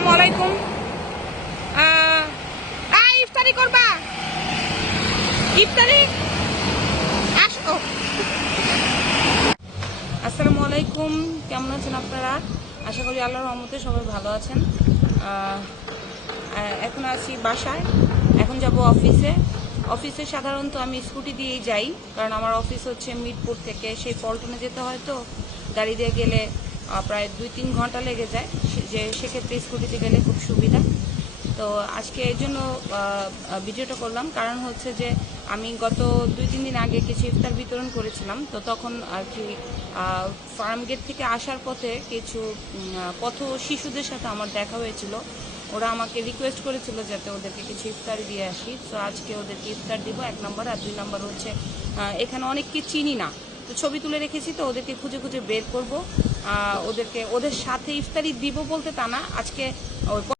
আসসালামু আলাইকুম। ইফতারি করবা? ইফতারি আসো। আসসালামু আলাইকুম, কেমন আছেন আপনারা? আশা করি আল্লাহর রহমতে সবাই ভালো আছেন। এখন আছি বাসায়, এখন যাব অফিসে। অফিসে সাধারণত আমি স্কুটি দিয়েই যাই, কারণ আমার অফিস হচ্ছে মিরপুর থেকে সেই পল্টনে যেতে হয়, তো গাড়ি দিয়ে গেলে প্রায় 2-3 ঘন্টা লেগে যায়, যে সেক্ষেত্রে স্কুটিতে গেলে খুব সুবিধা। তো আজকে এই জন্য ভিডিওটা করলাম, কারণ হচ্ছে যে আমি গত 2-3 দিন আগে কিছু ইফতার বিতরণ করেছিলাম। তো তখন আর কি ফার্ম গেট থেকে আসার পথে কিছু পথ শিশুদের সাথে আমার দেখা হয়েছিল। ওরা আমাকে রিকোয়েস্ট করেছিল যাতে ওদেরকে কিছু ইফতার দিয়ে আসি। তো আজকে ওদেরকে ইফতার দিব 1 নম্বর, আর 2 নম্বর হচ্ছে এখানে অনেককে চিনি না, তো ছবি তুলে রেখেছি, তো ওদেরকে খুঁজে খুঁজে বের করব। ওদের সাথে ইফতারি দিব বলতে তা না, আজকে